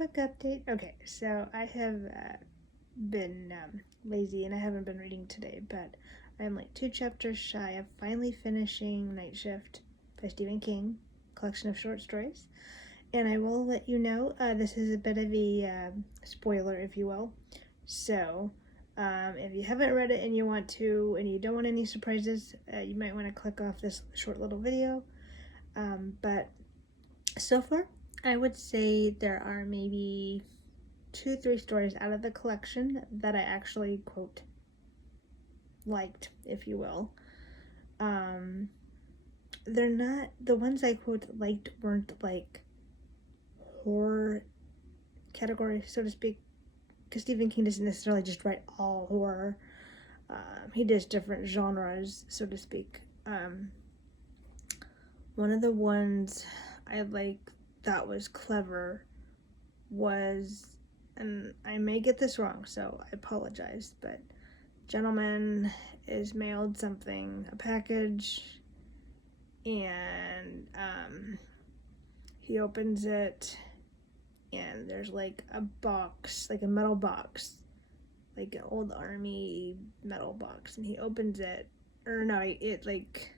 Book update. Okay, so I have been lazy and I haven't been reading today, but I'm like 2 chapters shy of finally finishing Night Shift by Stephen King, collection of short stories. And I will let you know, this is a bit of a spoiler, if you will. So, if you haven't read it and you want to, and you don't want any surprises, you might want to click off this short little video. But so far, I would say there are maybe 2, 3 stories out of the collection that I actually, quote, liked, if you will. They're not, the ones I, quote, liked weren't like horror category, so to speak, because Stephen King doesn't necessarily just write all horror. He does different genres, so to speak. One of the ones I thought was clever was, and I may get this wrong, so I apologize, but gentleman is mailed something, a package, and he opens it, and there's like a box, like a metal box, like an old army metal box, and he opens it, or no, it like,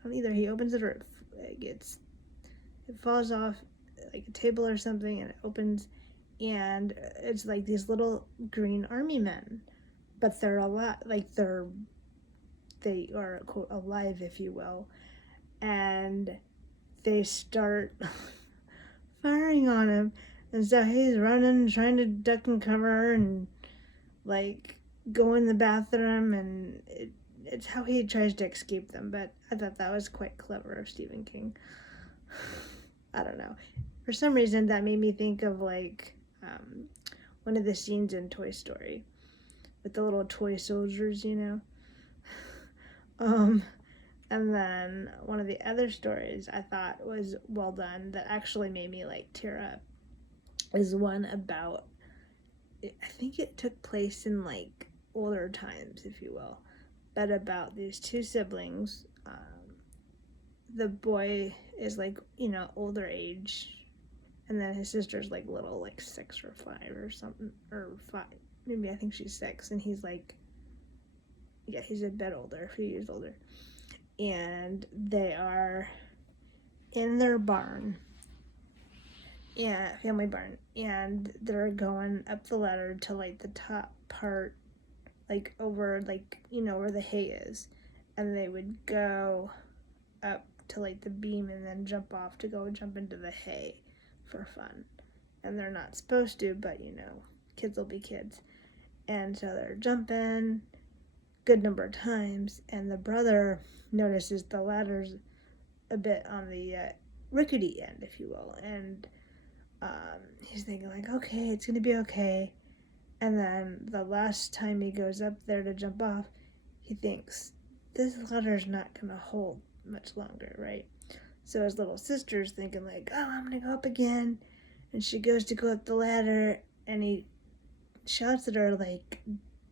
I don't either, he opens it or it falls off like a table or something, and it opens, and it's like these little green army men, but they're a lot like they are, quote, alive, if you will, and they start firing on him, and so he's running, trying to duck and cover, and like go in the bathroom, and it's how he tries to escape them. But I thought that was quite clever of Stephen King. I don't know. For some reason, that made me think of like one of the scenes in Toy Story with the little toy soldiers, you know. And then one of the other stories I thought was well done that actually made me like tear up is one about, I think it took place in like older times, if you will, but about these 2 siblings. The boy is like, older age, and then his sister's like little, like 6 or 5 or something, or 5, maybe, I think she's 6, and he's like, yeah, he's a bit older, a few years older, and they are in their barn, family barn, and they're going up the ladder to like the top part, like over, like, where the hay is, and they would go up to like the beam and then jump off to go jump into the hay for fun. And they're not supposed to, but kids will be kids. And so they're jumping good number of times, and the brother notices the ladder's a bit on the rickety end, if you will, and he's thinking like, okay, it's gonna be okay. And then the last time he goes up there to jump off, he thinks, this ladder's not gonna hold much longer, right? So his little sister's thinking like, oh, I'm gonna go up again, and she goes to go up the ladder, and he shouts at her like,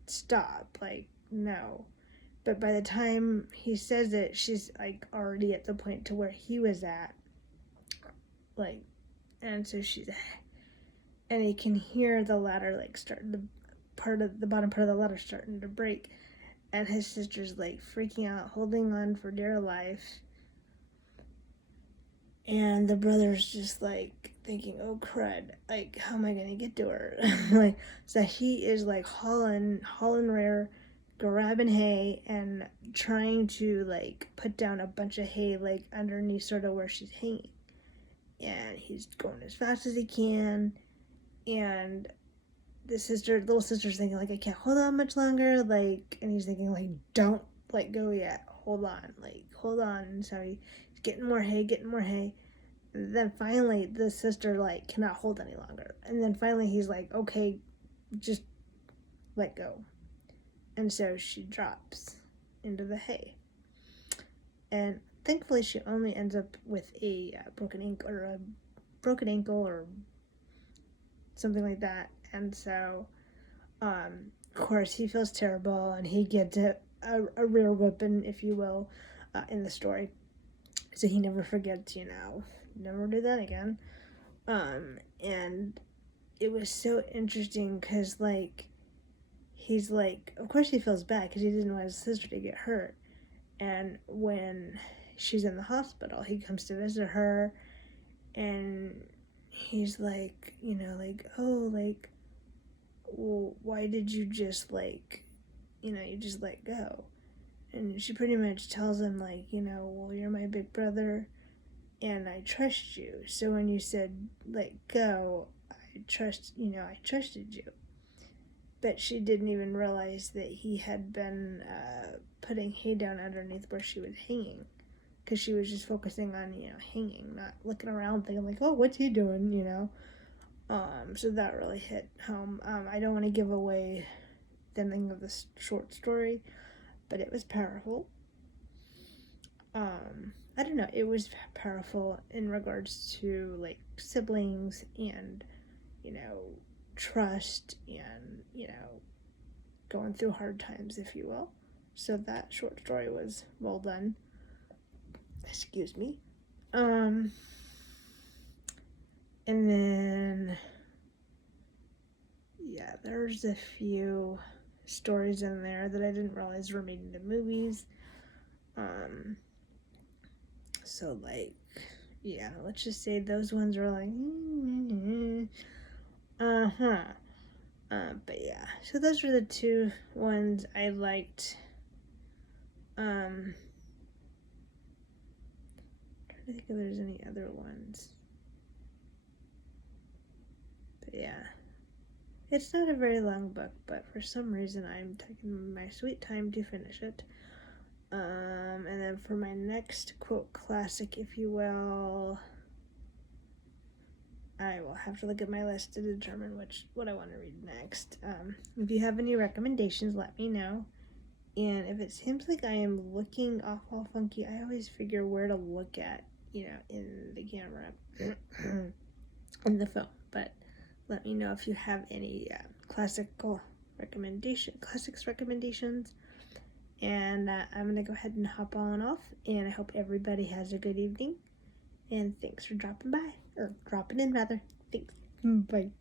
stop, like, no. But by the time he says it, she's like already at the point to where he was at, like, and so and he can hear the ladder like starting to, the bottom part of the ladder starting to break, and his sister's like freaking out, holding on for dear life, and the brother's just like thinking, oh crud, like, how am I gonna get to her? Like, so he is like hauling rare, grabbing hay and trying to like put down a bunch of hay like underneath sort of where she's hanging, and he's going as fast as he can, and the little sister's thinking like, I can't hold on much longer, like, and he's thinking like, don't let go yet, hold on, and so he's getting more hay, and then finally the sister like cannot hold any longer, and then finally he's like, okay, just let go, and so she drops into the hay, and thankfully she only ends up with a broken ankle or something like that. And so of course he feels terrible, and he gets a rear whipping, if you will, in the story, so he never forgets, never do that again. And it was so interesting because, like, he's like, of course he feels bad because he didn't want his sister to get hurt. And when she's in the hospital, he comes to visit her, and he's like, like, oh, like, well, why did you just, like, you just let go? And she pretty much tells him, like, well, you're my big brother, and I trust you. So when you said let go, I trusted you. But she didn't even realize that he had been putting hay down underneath where she was hanging, because she was just focusing on hanging, not looking around thinking like, oh, what's he doing. So that really hit home. I don't want to give away the ending of this short story, but it was powerful. I don't know, it was powerful in regards to, like, siblings and trust and going through hard times, if you will. So that short story was well done. Excuse me. And then yeah, there's a few stories in there that I didn't realize were made into movies. So, like, yeah, let's just say those ones were like, but yeah, so those were the two ones I liked. Trying to think if there's any other ones. But yeah, it's not a very long book, but for some reason I'm taking my sweet time to finish it. And then for my next quote classic, if you will, I will have to look at my list to determine what I want to read next. If you have any recommendations, let me know. And if it seems like I am looking awful funky, I always figure where to look at, in the camera, in the phone. But let me know if you have any classics recommendations. And I'm going to go ahead and hop on off. And I hope everybody has a good evening. And thanks for dropping by. Or dropping in, rather. Thanks. Bye.